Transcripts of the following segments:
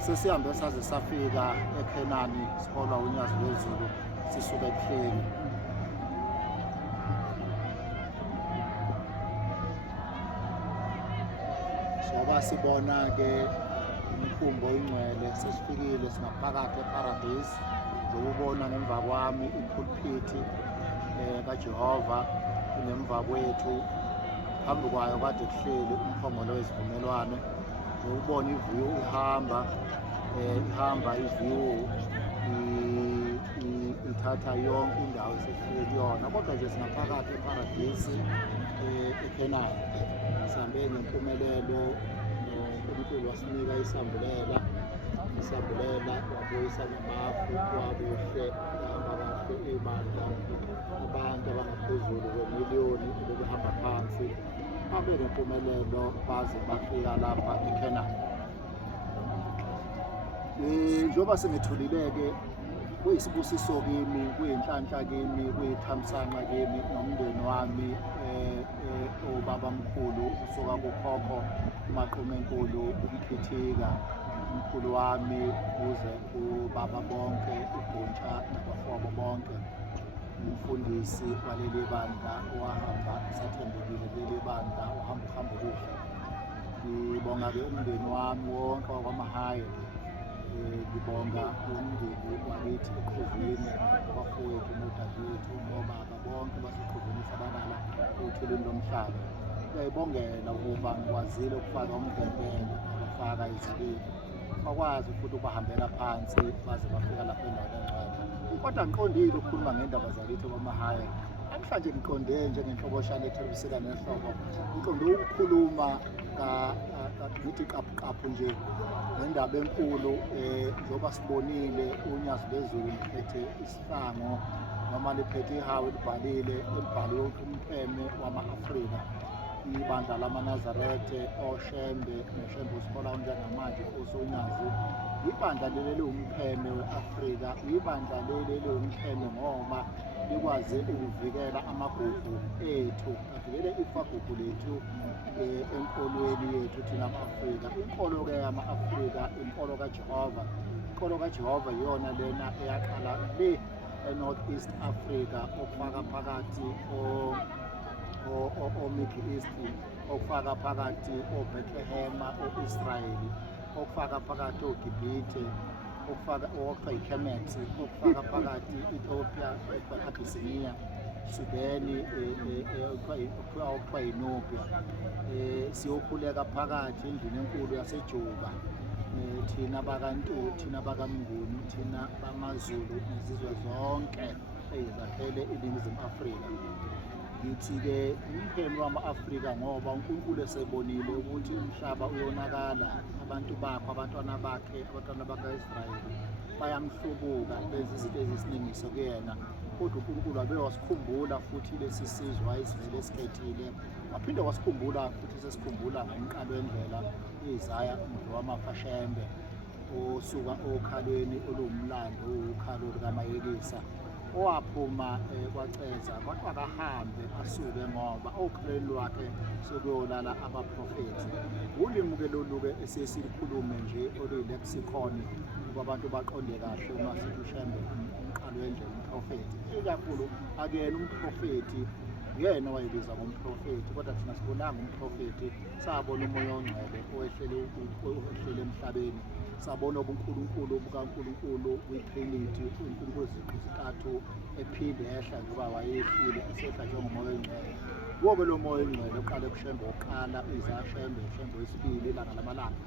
Sesihambe saze safika eKhanani siholwa unyazi lwezulu sisuka ebuhleni. Soba sibona-ke umkhumbi oyingcwele sesifikile singaphakathi eParadise. Njengobona ngemva kwami ipulpiti kaJehova kunemva kwethu, phambi kwayo kade kuhleli umphongolo wesivumelwano. Njengobona iview ihamba iview ithatha yonke indawo esifike kuyona, kodwa nje singaphakathi eParadise eKhanani. Sihambe ngempumelelo, uNkulunkulu wasinika isambulela wabuyisa namafu wabuhle, hamba kahle ibandla. Abantu abangaphezulu kwemiliyoni bebehamba phansi, babe nempumelelo baze bafika lapha eKhanani. Njengoba sengithulile-ke, kuyisibusiso kimi, kuyinhlanhla kimi, kuyithamsanqa kimi nomndeni wami, ubabamkhulu usuka kukhokho uMaqumenkulu uMkhithika, umkhulu wami uze kubaba bonke, uBuntsha nabafowabo bonke, umfundisi waleli bandla owahamba esathembekile kuleli bandla, uhamba uhambo kuhle. Ngibonga-ke umndeni wami wonke wakwaMahaye. Ngibonga umndeni wakithi eQhuvini, abafowethu nodadewethu nobaba bonke baseQhuvini sabalala othulini lomhlaba. Ngiyayibongela ukuba ngikwazile ukufaka umdlempela, ukufaka izibili, bakwazi futhi ukubahambela phansi baze bafika lapho endaweni engcwele. Kodwa ngiqondile ukukhuluma ngendaba zakithi kwaMahaye. Namhlanje ngiqonde njengenhloboshane ethelebisela nehlobo, ngiqonde ukukhuluma ngithi qaphaqaphu nje ngendaba enkulu. Njengoba sibonile unyazi lwezulu liphethe isihlangu noma liphethe ihawu elibhaliwe umpheme wama-Afrika. Ibandla lamaNazaretha oShembe noShembe usihola njengamanje osonyazi. Ibandla leli liwumpheme we-Afrika, ibandla leli liwumpheme ngoba likwazi ukuvikela amagugu ethu, avikele ifagugu lethu enkolweni yethu thina ama-Afrika. Inkolo-ke yama-Afrika, inkolo kaJehova. Inkolo kaJehova iyona lena eyaqala le eNorth East Africa, okufaka phakathi o-Middle East, okufaka phakathi o-Bethlehem, o-Israyeli, okufaka phakathi oGibhithe, okufaka okuthiwa iKemet, okufaka phakathi Ethiopia, okuthiwa Abyssinia, Sudani, okuthiwa iNubia. Siyokhuleka phakathi endlini enkulu yaseJuba, thina bakantu, thina bakaMnguni, thina bamaZulu nezizwe zonke ezakhele iNingizimu Afrika. Ngithi-ke umpheme wama-Afrika ngoba uNkulunkulu esebonile ukuthi umhlaba uyonakala, abantu bakhe, abantwana bakhe, abantwana baka-Israyeli bayamhlubuka, benza izinto eziyisiniso kuyena. Kodwa uNkulunkulu abe wasikhumbula futhi lesi sizwe wayesivele esikhethile, waphinde wasikhumbula futhi sesikhumbula ngomqalo wendlela u-Isaya wamafashembe osuka okhalweni oluwumlando, ukhalo lukaMayekisa, owaphuma kwaceza kodwa akahambe asuke ngoba okhalweni lwakhe sekuyolala abaprofethi. Ulimi-ke lolu-ke esesikhulume nje oluyilexicon ukuba abantu baqonde kahle uma sithi uShembe umqalo wendlela, umprofethi. Ikakhulu akuyena umprofethi, uyena owayebiza ngomprofethi, kodwa thina sibonanga umprofethi, sabona umoya ongcwele owehlele emhlabeni. Sabona ubuNkulunkulu bukaNkulunkulu kwi-Trinity, uNkulunkulu iziqu zintathu ephinde ehla njengoba wayehlile esehla njengomoya oyingcwele. Wo-ke lo moya oyingcwele uqale kuShembe wokuqala, uShembe wesibili, ilanga lamalanga,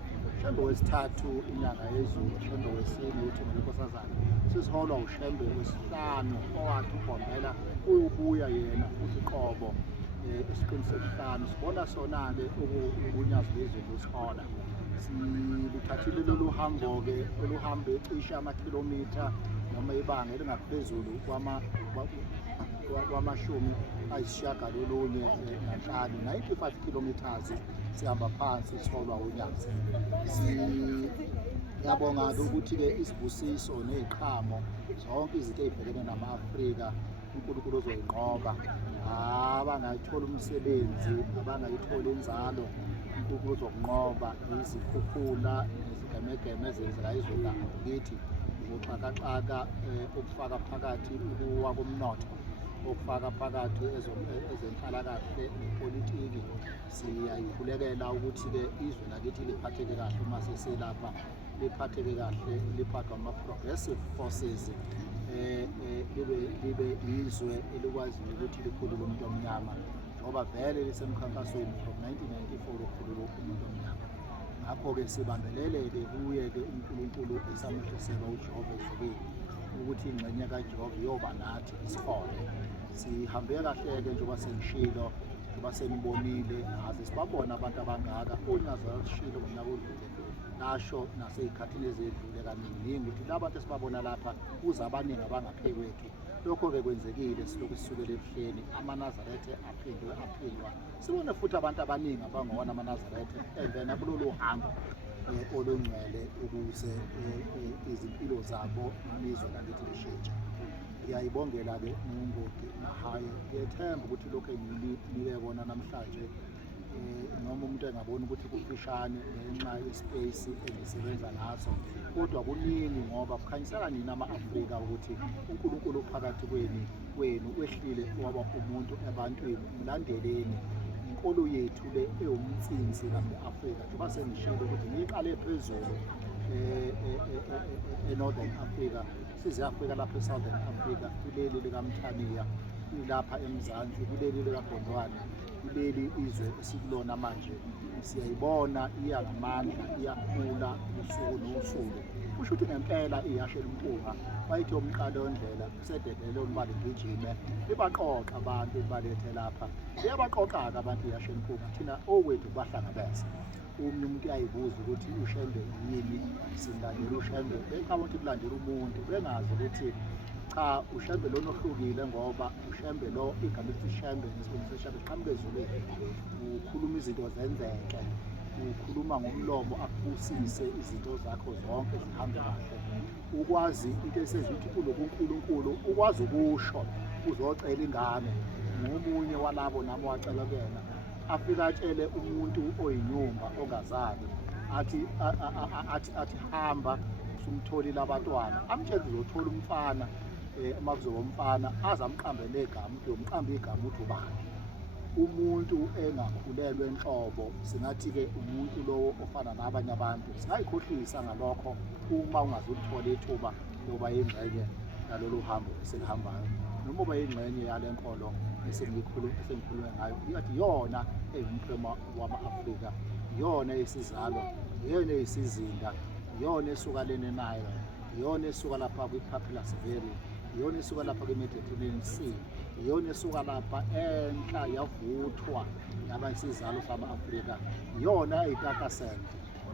Shembe wesithathu, inyanga yezulu, Shembe wesine, uthunga lwenkosazana. Sesiholwa uShembe wesihlanu owathi ugombela uyobuya yena futhi qobo esiqini sesihlanu. Sibona sona-ke unyazi lwezulu lusihola. Siluthathile lolu hambo-ke oluhambe cishe amakhilomitha noma ibanga elingaphezulu kwamashumi ayisishiyagalolunye nanhlanu, 95 kilometers. Sihamba phansi siholwa unyazi. Ngiyabonga-ke ukuthi-ke isibusiso ney'qhamo zonke izinto ey'bhekene nama-Afrika uNkulunkulu uzoyinqoba. Abangayithola umsebenzi, abangayithola inzalo, uNkulunkulu uzokunqoba. Izikhukhula nezigameko ngegeme ezenzela izwe lakithi ukuxakaxaka okufaka phakathi ukuwa komnotho, okufaka phakathi ezenhlalakahle nepolitiki. Siyayikhulekela ukuthi-ke izwe lakithi liphatheke kahle uma seselapha, liphatheke kahle, liphathwa ama-progressive forces, libe izwe elikwaziyo ukuthi likhulule umuntu omnyama, ngoba vele lisemkhankasweni from 1994 ukukhulula umuntu omnyama. Ngakho-ke sibambelele-ke kuye-ke uNkulunkulu esamehlisela uJehova ezulwini ukuthi ingxenye kaJehova iyoba nathi isifole. Sihambe kahle-ke njengoba sengishilo, njengoba senibonile, aze sibabona abantu abangaka uNazareth ngonyaka odlule, nasho nasey'khathini ezedlule kaningi ukuthi labantu esibabona lapha kuze abaningi abangapheki kwethu. Lokho-ke kwenzekile silokhu sisukele ebuhleni, amaNazaretha aphindwa. Sibone futhi abantu abaningi abangewona amaNazaretha engena kulolu hambo olungcwele ukuze izimpilo zabo n'izwe lakithi lishintshe. Ngiyayibongela-ke uNgogi Mahaye, ngiyethemba ukuthi lokhu enginike kona namhlanje noma umuntu engaboni ukuthi kufishane ngenxa yespace engisebenza ngaso, kodwa kuningi ngoba kukhanyisela nini ama-Afrika ukuthi uNkulunkulu phakathi kwenu wehlile waba umuntu ebantwini. Mlandeleni inkolo yethu le ewumtsinsi lase-Afrika, njengoba sengishilo ukuthi ngiyiqale phezulu e-Northern Africa, siziyafika lapha e-Southern Africa, kuleli likaMthaniya, ilapha eMzansi, kuleli likaGondwana, kuleli izwe esikulona manje. Siyayibona iya ngamandla, iyakhula usuku nosuku. Kusho ukuthi ngempela ihashe elimpunga bayithi umqalo wendlela usededele uba ligijime libaqoqa abantu balethe lapha. Liyabaqoqa-ke abantu ihashe elimpunga, thina owethu bahlangabeza. Omunye umuntu uyayibuza ukuthi uShembe yini, silandela uShembe, becabanga ukuthi kulandela umuntu, bengazi ukuthi cha, uShembe lona ohlukile ngoba uShembe lo, igama elithi Shembe nesibongo seShembe siqhamuka ezulwini. Ukhuluma izinto zenzeke, ukhuluma ngomlomo akubusise izinto zakho zonke zihambe kahle. Ukwazi into esezithi kunokuNkulunkulu, ukwazi ukusho uzocela ingane. Ngomunye walabo nami wacela kuyena, afika atshele umuntu oyinyumba ongazali athi hamba usumtholile abantwana, amtshele uzothola umfana. Uma kuzoba umfana aze amqambe negama, uyomqamba igama uthi ubani. Umuntu engakhulelwe enhlobo singathi-ke umuntu lowo ofana nabanye abantu. Singayikhohlisa ngalokho uma ungazulithola ithuba loba yingxenye yalolu hambo esilihambayo, noma uba yingxenye yale nkolo esengikhulume ngayo. Ngiyathi iyona eyumphema wama-Afrika, iyona esizalwa, iyona eyisizinda, iyona esuka leNile, iyona esuka lapha kwi-Papillus Valley, iyona esuka lapha kwi-Mediterranean Sea, iyona esuka lapha enhla yavuthwa yaba isizalo sama-Afrika, iyona eyitakasent,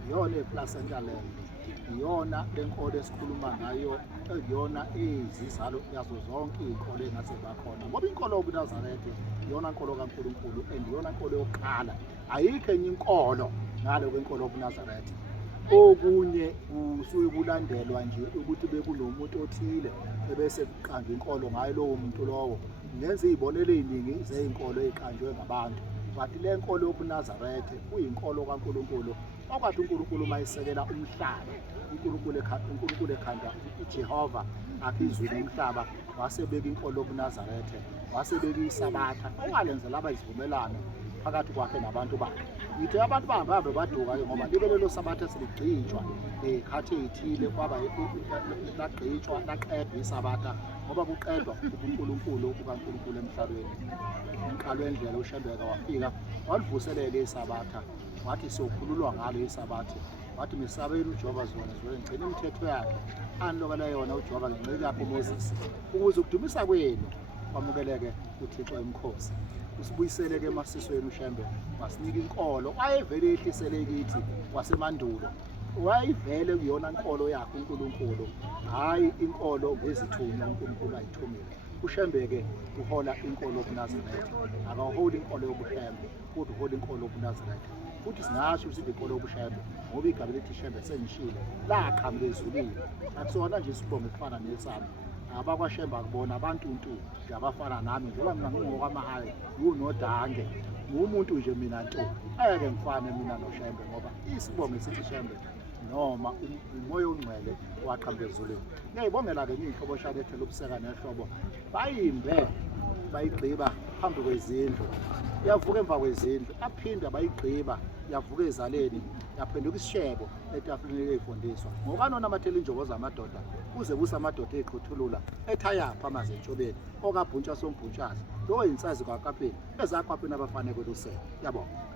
iyona eyi-placenta land, iyona lenkolo esikhuluma ngayo, iyona eyizizalo yazo zonke iy'nkolo engase bakhona. Ngoba inkolo yobuNazaretha iyona nkolo kaNkulunkulu and iyona nkolo yokuqala. Ayikho enye inkolo ngale kwenkolo yobuNazaretha. Okunye kusuke kulandelwa nje ukuthi bekunomuntu othile ebese kuqanjwa inkolo ngayo lowo muntu lowo. Ngenza iy'bonelo ey'ningi zey'nkolo ey'qanjwe ngabantu, but le nkolo yobuNazaretha kuyinkolo kaNkulunkulu. Okwathi uNkulunkulu uma esekela umhlaba, uNkulunkulu ekhanda uJehova akha izulu nomhlaba, wasebeka inkolo yobuNazaretha, wasebeka isabatha okwalenzela abayizivumelano phakathi kwakhe nabantu bakhe. Yithe abantu bahambe baduka-ke ngoba libe lelo sabatha seligcitshwa ngey'khathi ey'thile, kwaba lagqitshwa laqedwa isabatha ngoba kuqedwa ubuNkulunkulu bukaNkulunkulu emhlabeni. Umqalo wendlela uShembeka wafika walivuselela isabatha, wathi siyokhululwa ngalo isabatha, wathi mesabeni uJehova zona ngigcina imithetho yakhe anilokela yona uJehova ngenceku yakhe uMoses, ukuze ukudumisa kwenu kwamukeleke uThixo emkhosi. Usibuyisele-ke emasisweni uShembe, wasinika inkolo wayevele ehlisele kithi wasemandulo, wayivele kuyona nkolo yakhe uNkulunkulu, hhayi inkolo ngezithunywa uNkulunkulu ayithumile. uShembe-ke uhola inkolo yobuNazaretha, akaholi inkolo yobuHembe, kodwa uhola inkolo yobuNazaretha. Futhi singasho ukuthi inkolo yobuShembe ngoba igama elithi Shembe sengishilo laqhamuka ezulwini, akusona nje isibongo esifana nesami. AbakwaShembe akubona abantu nje abafana nami, njengoba mina ngingoGi Mahaye, nguNodange, ngumuntu nje mina nto. Angeke ngifane mina noShembe ngoba isibongo esithi Shembe noma umoya ongcwele waqhamuka ezulwini. Ngiyayibongela-ke iy'nhlobo shalethela ubuseka nehlobo bayimbe bayigqiba phambi kwezindlu, yavuka emva kwezindlu, aphinda bayigqiba yavuka ezaleni, yaphenduka isishebo etafuleni ley'fundiswa. Ngokanonamathela injobo zamadoda kuze kuse amadoda ey'qhuthulula ethayapha amaze entshobeni okabhuntshasi ombhuntshasi lo yinsazi kwaKapeni ezaKapeni abafane kwelusele. Yabonga.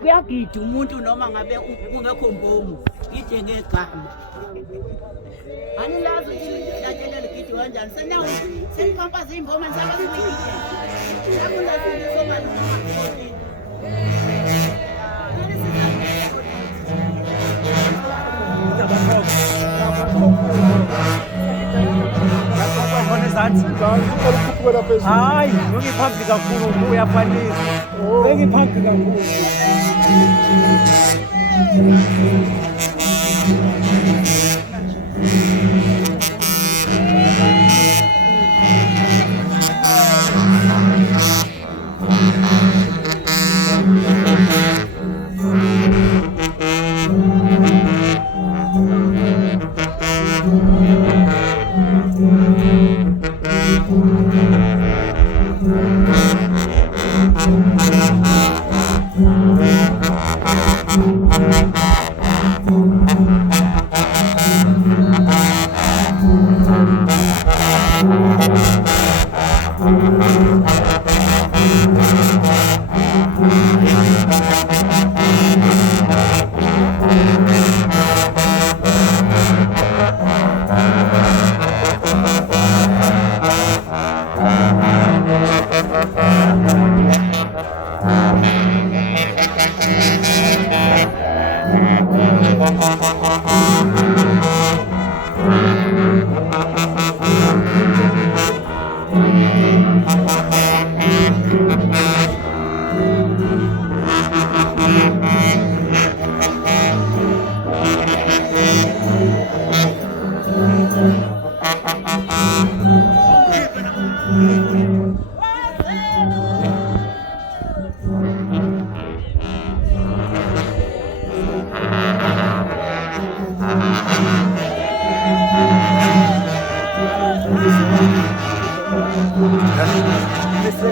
Kuyagida umuntu noma ngabe kungekho mbomu gide ngegama anilazi ukuthi latshelela gidi kanjani senawo senikampaza imboma nisabasibigide akulazi somali hayi ngiphambi kakhulu uyafanisa ngiphambi kakhulu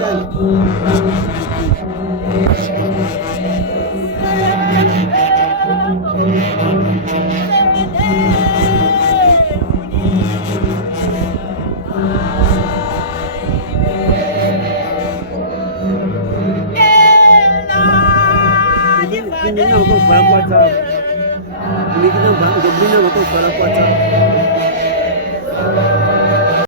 Ngiyani? Ngikuvala kwatsana.